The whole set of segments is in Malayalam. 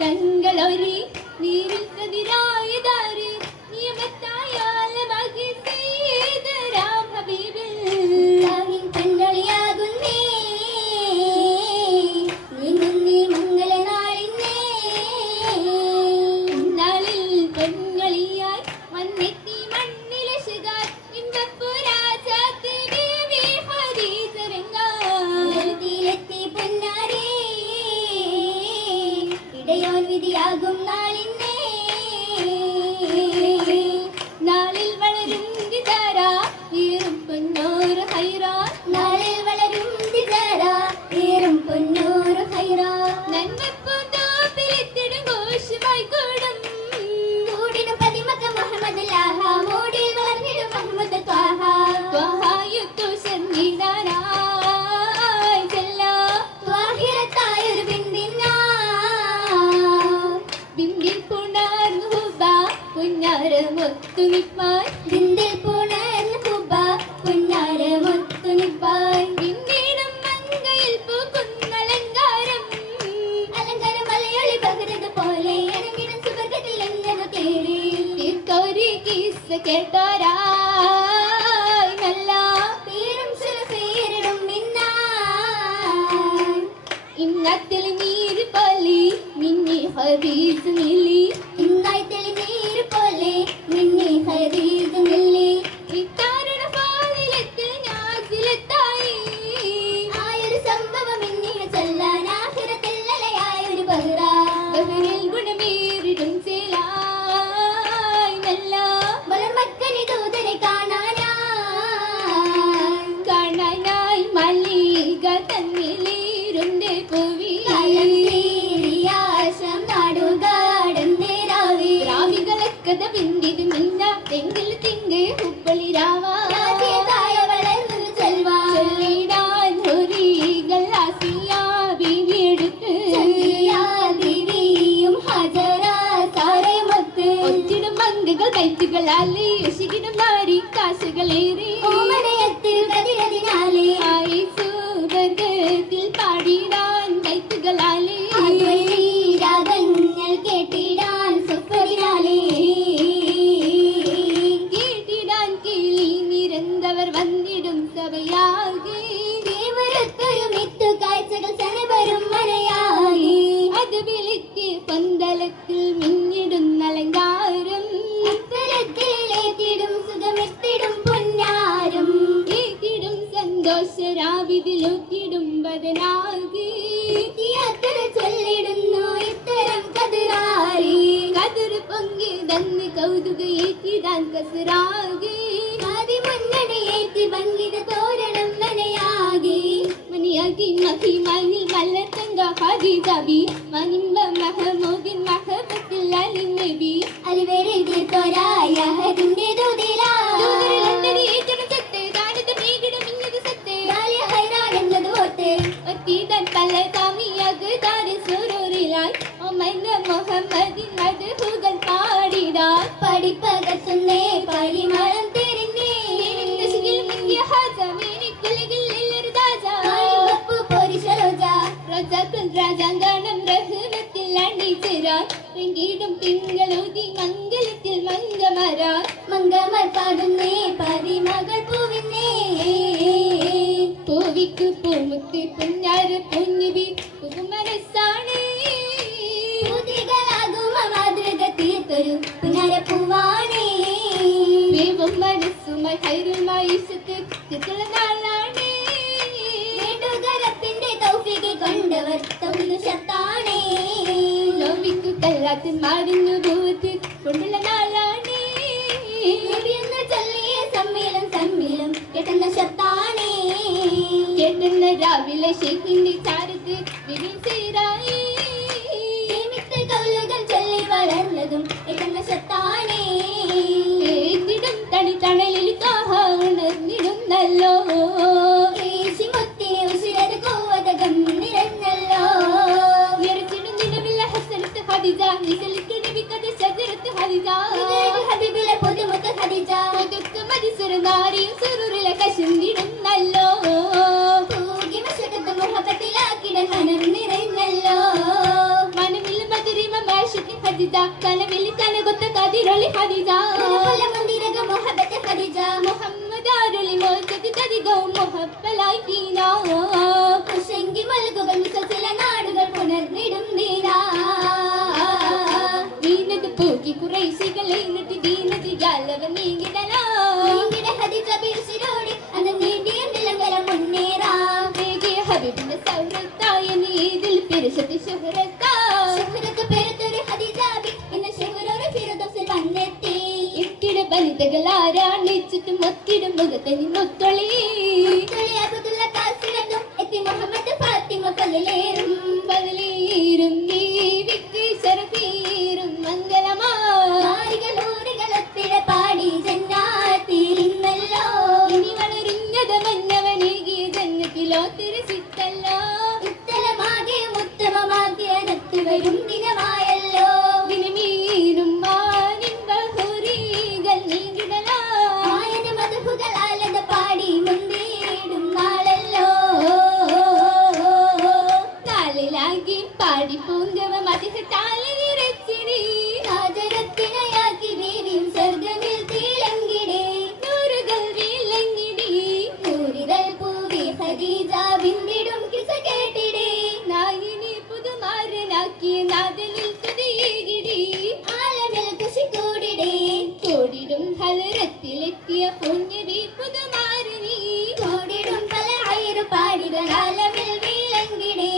തങ്ങളൊരി നീരിൽ കതിരായതാര് നിയമത്തായാലമാകി ചെയ്തരാം ഹബീബിൽ കണ്ണളിയാകുന്നേ നീങ്ങുന്നേ മംഗളനാളിന്നേ നാളിൽ പൊന്നളിയായി വന്നെത്തി മണ്ണിലെ ശികാർ ഇമ്പപ്പുരാജാത്ത് ബീവി ഹദീസരങ്ങാതിലെത്തി പൊന്നാരേ ഇടയോൻ വിധിയാകും നാളിന്നേ നാളിൽ വളരും ദിദാര ഈറും പൊന്നൂറ് ഹൈറ നാളിൽ വളരും ദിദാര ഈറും പൊന്നൂറ് ഹൈറ നന്മപ്പൂന്തോപ്പിലെത്തിടും ഘോഷമായി കൂടും കൂടിനും പതിമക്ക മുഹമ്മദ് ലാഹ മൂടിൽ വളർന്നിടും മുഹമ്മദ് ത്വാഹ ത്വാഹായുത്തു സന്നിധാനായി ചെല്ലാ ത്വാഹിറത്തായൊരു ബിന്ദിൽ പുണർന്നു ഹുബ പുന്നാരമൊത്തു നിപ്പാൻ ബിന്ദിൽ പുണർന്നു ഹുബ പുന്നാരമൊത്തു നിപ്പാൻ ബിന്ദിടും മങ്കയിൽ പൂക്കുന്നലങ്കാരം അലങ്കാരം മലയാളി പകരുന്നത് പോലെ അനങ്ങിടും സുവർഗത്തിൽ എന്നത് തേടി തീർത്തൊരു കിസ്സ കേട്ടോരായി നല്ല പേരും ശിരസേരിടും ഇന്നത്തിൽ നീര് പോലെ മിന്നി ഹദീസ് മില്ലി ഇന്നത്തിൽ നീര് പോലെ മിന്നി ഹദീസ് മില്ലി ഇത്താരുടെ ഫാദിലത്തിൽ നാസിലത്തായി ആയൊരു സംഭവം ഇന്നിനെ ചൊല്ലാൻ ആഖിറത്തിൽ ലലയായൊരു ബഹ്റ ബഹ്റിൽ ഗുണമേറിടും ചേലായി നല്ല വളർമക്കനി ദൂതനെ കാണാനായി മല്ലിക തന്നിലേരുണ്ട് പൂവി രാവികളക്കഥ പിന്തിത് മിന്ന തെങ്കിൽ തിങ്ക് ഹുബ്ബളി രാവാ ചൊല്ലിടാൻ ഹുരീകൾ ആസിയാ ബീവി എടുത്ത് ബീവിയും ഹജറ സാറേ മൊത്ത് ഒച്ചിടും പങ്കുകൾ കൈറ്റുകളാലേ യോശിക്കിടും നാരി കാശുകളേറി ആയി സുവർഗത്തിൽ പാടിടാൻ കൈറ്റുകളാലേ രാഗങ്ങൾ കേട്ടിടാൻ സ്വപ്നത്തിനാലേ കേട്ടിടാൻ കിളി നിരന്തവർ വന്നിടും സഭയാകെ ദേവരത്തൊരു മിത്തു കാഴ്ചകൾ സനവരും മറയായി അത് വിളിക്ക് പന്തലത്തിൽ മിന്നിടുന്ന അലങ്കാരം അത്തരത്തിലേത്തിടും സുഖമെത്തിടും പൊന്നാരം ഏത്തിടും സന്തോഷരാവിതിലൊത്തിടും ബദനാകെ ചൊല്ലിടുന്നു ഇത്തരം കതിരാരി കതിർ പൊങ്കി തന്ന് കൗതുക ഏറ്റിടാൻ കസറാകെ ആദി മുന്നണിയേറ്റി ഭംഗിത തോരണം മനയാകെ മണിയാകി മഹിമാനിൽ മല്ലത്തങ്ക ഹദീജബി മനിമ്പ മഹമൂബിൻ മഹബത്തിൽ അലിനബി അലിവരെ തീർത്തോരായ ഹദിന്റെ ദൂതിലാ ദൂതിലണ്ടടി ഏറ്റണം സത്തെ ദാനത മേകിട മിന്നത് സത്തെ ദാലിയ ഹൈറാനെന്നത് ഓർത്തെ ഒത്തിതൻ പല താമിയകുതാരി സുരൂരിലായി ഒമന മുഹമ്മദിൻ മദ്ഹുകൾ പാടിടാൻ പഠിപ്പകത്തുന്നേ പരിമളം തെരിഞ്ഞേ ദശകിൽ മിന്യ ഹജമേനി കുലകിൽ ഇല്ലർദാജ വപ്പു പോരിശ റോജാക്കുൽ രാജാങ്കണം റഹ്മത്തിൽ അണിചിരാൻ രംഗീടും തിങ്കളൂതി മംഗലത്തിൽ മംഗമരാൻ മംഗമർ പാടുന്നേ പരിമകൾ പൂവിന്നേ പൂവിക്ക് പൂമുത്ത് പുഞ്ഞാറ് പുഞ്ഞുവി പുതുമനസാണേ പൂതികളാകുമ മാതൃക തീർത്തൊരു പുനര പൂവാണേ വേവും മനസ്സുമായി ഹൈറുമായി ചിത്തുള്ള നാളാണേ വേണ്ടുകരപ്പിന്റെ തൗഫീഖ് കൊണ്ടവർ തൗഹീദ് ശത്താണേ ലോവിക്കു കല്ലാത്ത് മാറിഞ്ഞു ഭൂത്ത് കൊണ്ടുള്ള നാളാണേ നബിയെന്ന് ചൊല്ലിയ സമ്മേളം കേട്ടെന്ന ശത്താണേ കേട്ടെന്ന രാവിലെ ശേഖിന്റെ ചാരത്ത് വിരിച്ചേരായി കൗലുകൾ ചൊല്ലി വളർന്നതും കേട്ടെന്ന ശത്താണേ ഏതിടും തണി തണലിൽ കാഹ ഉണർന്നിടുന്നല്ലോ ഉശിരത് കോവതകം നിറഞ്ഞല്ലോ ഉയർച്ചിടും നിലവില്ല ഹസനത്ത് ഹദിജ നിസലിക്ക് നബിക്കത് ശജറത്ത് ഹദിജ ഹബീബിലെ പുതുമുത്ത് ഹദിജ പുതുക്ക് മതിസുര നാരിയും സുരൂരിലെ കശുന്തിടുന്നല്ലോ പൂകി മശകത്ത് മുഹബത്തിലാക്കിട മനം നിറഞ്ഞല്ലോ മനമിൽ മധുരി ഖദീജ കനവിൽ കനകൊത്ത കതിരൊളി ഖദീജ മുന്തിരക മുഹബത്ത് ഖദീജ മുഹമ്മദാരുളി മോചത് കദികവും മുഹബ്ബലായി ദീന കുശങ്കി മൽകുകൾ മുസസില നാടുകൾ പുനർന്നിടും ദീന ദീനത് പോക്കി കുറേശികളെ എന്നിട്ട് ദീനത് യാലവ നീങ്ങിടന നീങ്ങിട ഖദീജ ബിർശിരോടി അന്ന് നീണ്ടിയ നിലങ്കര മുന്നേറാം ഹബീബിന്റെ സൗഹൃദായ നീതിൽ പിരിശത്തി ശുഹ്രത്ത് പെരുത്തൊരു ഖദീജാബി എന്ന ശുഹ്റൊരു ഫിർദൗസിൽ വന്നെത്തി ഇക്കിട ബലിതകൾ ആരാണിച്ചിട്ടും ഒത്തിടും മുഖത്തെ നിന്നൊത്തൊളി അബ്ദുല്ല കാസിറത്തും എത്തി മുഹമ്മദ് ഫാത്തിമ പതിലേറും നീവിക്ക് ശരഫീറും മംഗളമാരികളൂരികളൊത്തിട പാടി ജന്നാത്തിൽ ഇന്നല്ലോ ഇനി വളരുന്നത് മന്നവനേകിയ ജന്നത്തിലോ തിരസിത്തല്ലോ ഇത്തലമാകെ ഉത്തമമാകിയകത്ത് വരും ദിനമായല്ലോ ദിനമീനും മാനിൻ ബഹുരീകൾ നീങ്ങിടലായന മധുകളാലത പാടി മുന്നേടും നാളല്ലോ നാളിലാകി പാടി പൂങ്കവ മതിഹത്താലിരച്ചിടി ആദരത്തിനയാക്കി ദേവിയും സ്വർഗമിൽ തിളങ്ങിടേ നൂറുകൾ വിളങ്ങിടി നൂറിതൾ പൂവി ഖദീജ ബിന്ദിടും കിസ കേട്ടിടേ നായിനി പുതുമാരനാക്കിയ നാദലിൽ തുതിയിടി ആലമിൽ കുശി കൂടിടും ഹലറത്തിലെത്തിയ പുണ്യവി പുതുമാരനി കൂടിടും പല ഐരു പാടികൾ ആലമിൽ വീലങ്ങിടേ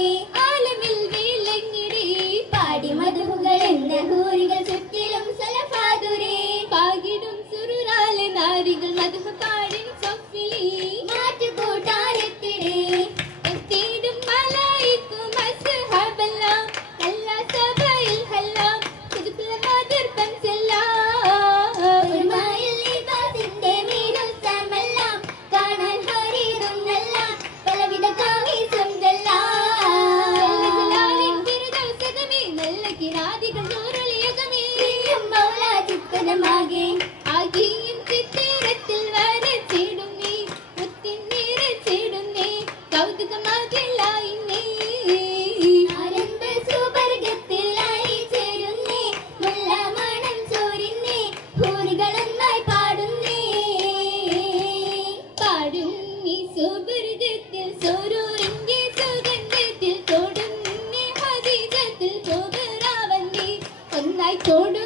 പാടി മധുകൾ എന്ന ഹൂരികൾ ചുറ്റിലും സലഫാദുരേ പാകിടും സുറുരാലെ നാരികൾ മധു പാടിൻ സൊഫിലി മാറ്റുകൂട്ടാരെത്തിടേ എത്തിയിടും മലായിക്കും അസ്ഹബല്ലാം അല്ലാ സബയിൽ ഹല്ലാം പുതുക്കുള്ള മാതിർപ്പം ചെല്ലാം ഒരുമായിൽ ലിബാസിന്റെ മീനുത്സമെല്ലാം കാണാൻ ഹരീറും എല്ലാം പലവിധ കാമീസും ചെല്ലാം നല്ല കിരാതികൾ നൂറൊളിയകമേ മൗലാ ചിത്തനമാകെ ആകിയും ചിത്തിരത്തിൽ വരച്ചിടുന്നേ മുത്തിൻ നിറച്ചിടുന്നേ കൗതുകമാകില്ലായിന്നേ ആരംഭ സുവർഗത്തിലായി ചേരുന്നേ മുല്ല മണം ചോരുന്നേ ഭൂരികളൊന്നായി പാടുന്നേ പാടുന്നേ സുവർഗത്തിൽ സോരൂരിന്റെ സുഗന്ധത്തിൽ തോടുന്നേ ഹദീജത്തിൽ ഒന്നായി തോടും